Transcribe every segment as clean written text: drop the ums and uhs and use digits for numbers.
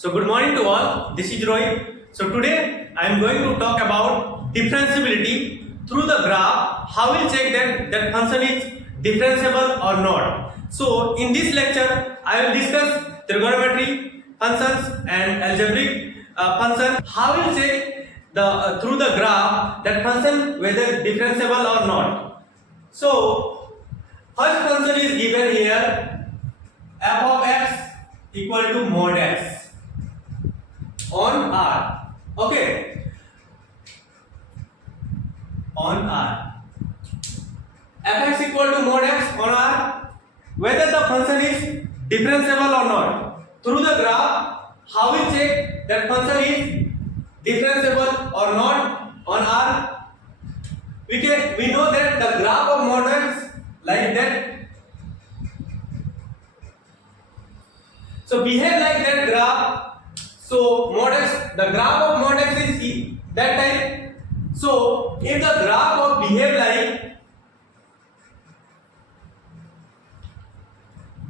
So good morning to all. This is Roy. So today I am going to talk about differentiability through the graph. How we'll check that function is differentiable or not. So in this lecture I will discuss trigonometry functions and algebraic function. How we'll check the through the graph that function whether differentiable or not. So first function is given here, f of x equal to mod x on R. Okay, on R. Fx equal to mod x on R. Whether the function is differentiable or not. Through the graph, how we check that function is differentiable or not on R? We know that the graph of mod x like that. So behave like that graph. So mod x, the graph of mod x is that type. So if the graph of behave like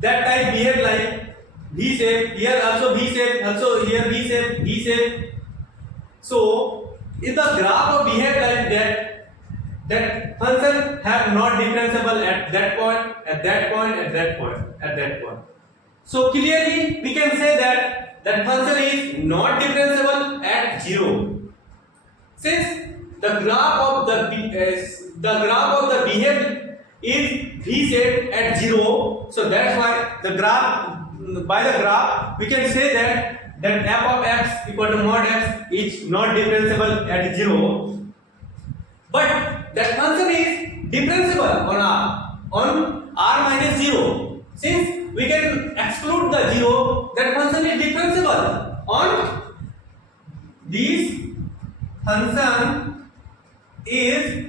that type, behave like V shape, here also V shape, also here V shape, V shape. So if the graph of behave like that, that function have not differentiable at that point, at that point, at that point, at that point. So clearly we can say that that function is not differentiable at 0. Since the graph of the behave is V-shaped at 0, so that's why the graph, by the graph we can say that f of x equal to mod x is not differentiable at 0, but that function is differentiable on r minus 0. Since we can exclude the 0, that function is differentiable on this function is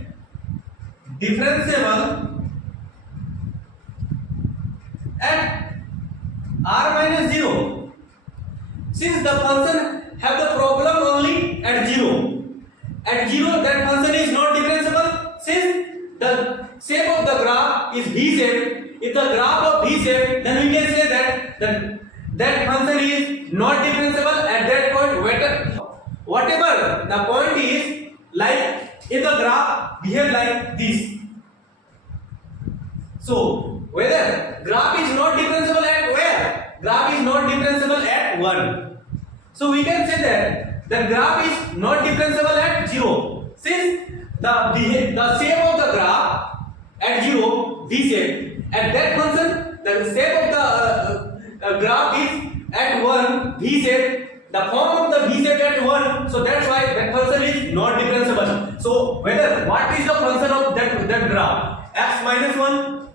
differentiable at r minus 0. Since the function have the problem only at 0. At 0 that function is not differentiable. Since the shape of the graph is V shape, if the graph of V shape, then we can say that function is not differentiable at that point. Whatever the point is, like if the graph behave like this. So whether graph is not differentiable at where? Graph is not differentiable at 1. So we can say that the graph is not differentiable at 0. Since the shape of the graph at 0, V shape, at that function the shape of the graph is at 1, V shape, the form of the V shape at 1, so that's why that function is not differentiable. So whether what is the function of that graph? X minus 1.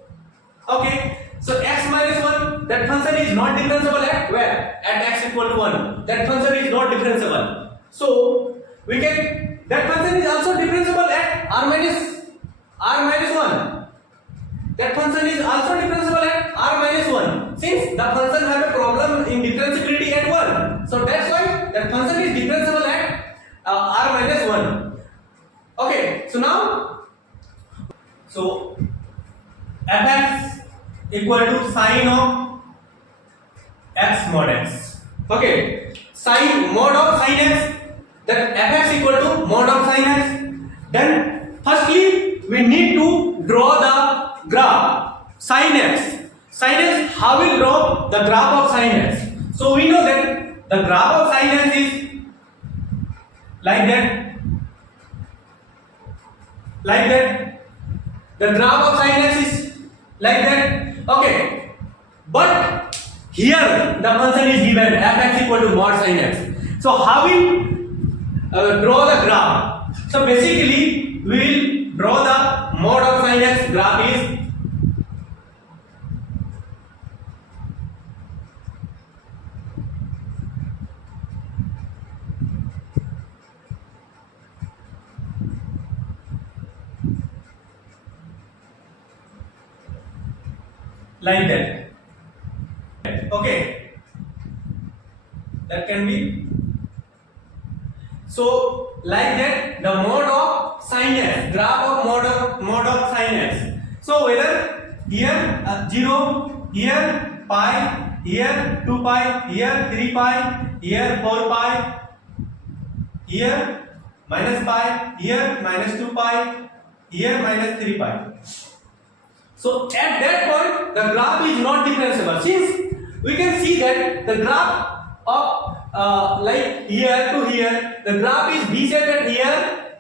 Okay, so x minus 1, that function is not differentiable at where? At x equal to 1. That function is not differentiable. So we can, that function is also differentiable at r minus 1. That function is also differentiable at r minus 1. Since the function have a problem in differentiability at 1, so that's why that function is differentiable at r minus 1. Okay, so now, so fx equal to sine of x mod x. Okay, sine mod of sine x, that fx equal to mod of sine x. Then firstly we need to draw the graph sin x. Sin x, how will draw the graph of sin x? So we know that the graph of sin x is like that, like that. The graph of sin x is like that. Okay, but here the function is given fx equal to mod sin x. So how will draw the graph? So basically we will draw the mod of sin x graph is like that. Okay, that can be. So like that, the mod of sin x, graph of mod of sin x. So whether here 0, here pi, here 2 pi, here 3 pi, here 4 pi, here minus pi, here minus 2 pi, here minus 3 pi. So at that point the graph is not differentiable, since we can see that the graph of like here to here, the graph is V shaped at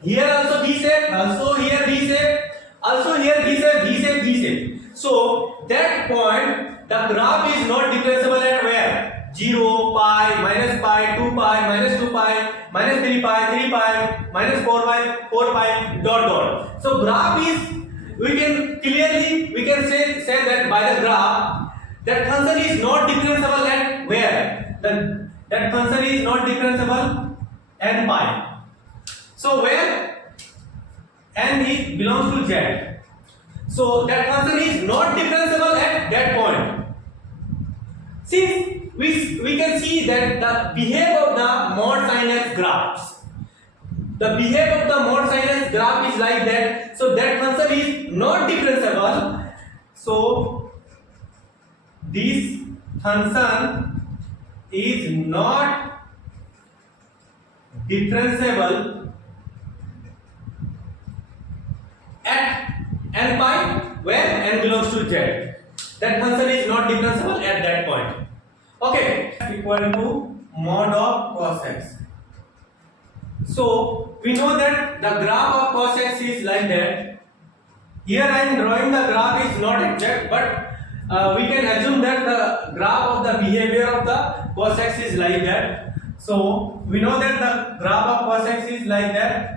here also V shaped, also here V shaped, also here V shaped, V shaped, V shaped. So that point the graph is not differentiable at where? 0, pi, minus pi, 2 pi, minus 2 pi, minus 3 pi, 3 pi, minus 4 pi, 4 pi, dot dot. So graph is, we can say that by the graph that function is not differentiable at where? That function is not differentiable n pi. So where n is belongs to z. So that function is not differentiable at that point. Since we can see that the behavior of the mod sin x graphs. The behavior of the mod sin x graph is like that. So that function is not differentiable. So this function is not differentiable at n pi where n belongs to z. That function is not differentiable at that point. Okay, equal to mod of cos x. So we know that the graph of cos x is like that. Here I am drawing the graph is not exact, but we can assume that the graph of the behavior of the cos x is like that. So we know that the graph of cos x is like that.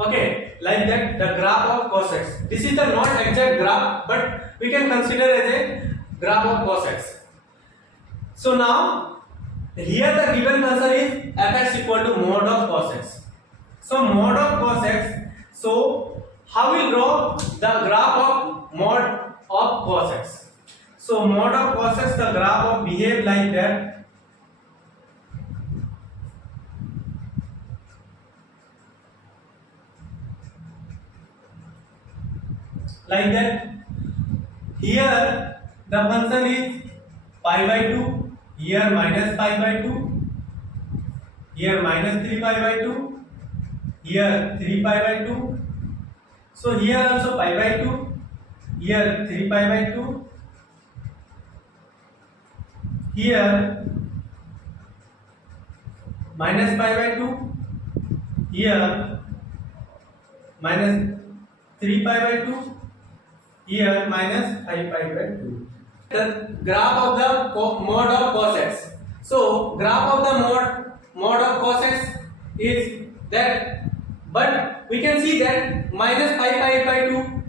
Okay, like that the graph of cos x. This is the not exact graph, but we can consider as a graph of cos x. So now here the given function is fx equal to mod of cos x. So mod of cos x. So how we draw the graph of mod of cos x? So mod of cos x, the graph of behave like that. Like that. Here the function is pi by 2, here minus pi by 2, here minus 3 pi by 2, here 3 pi by 2. So here also pi by 2, here 3 pi by 2, here minus pi by 2, here minus 3 pi by 2, here minus 5 pi by 2. The graph of the mod of cos x. So graph of the mod of cos x is that, but we can see that minus 5 pi by 2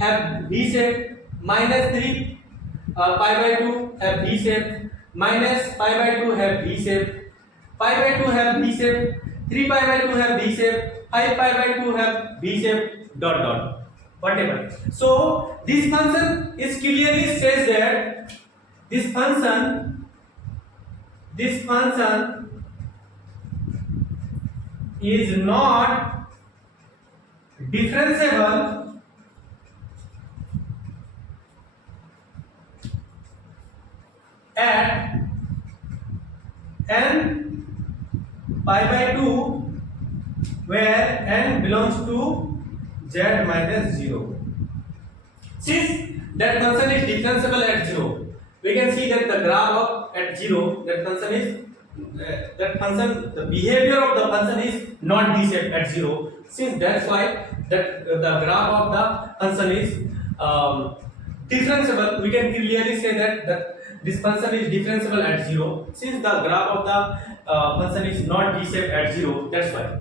have V shape, minus 3 pi by 2 have V shape, minus pi by 2 have V shape, pi by 2 have V shape, 3 pi by 2 have V shape, 5 pi by 2 have V shape, dot dot. Whatever. So this function is clearly says that this function is not differentiable at n pi by 2 where n belongs to z minus 0. Since that function is differentiable at 0, we can see that the graph of at 0, that function is the behavior of the function is not V-shaped at 0. Since that's why that the graph of the function is differentiable, we can clearly say that this function is differentiable at 0. Since the graph of the function is not V-shaped at 0, that's why.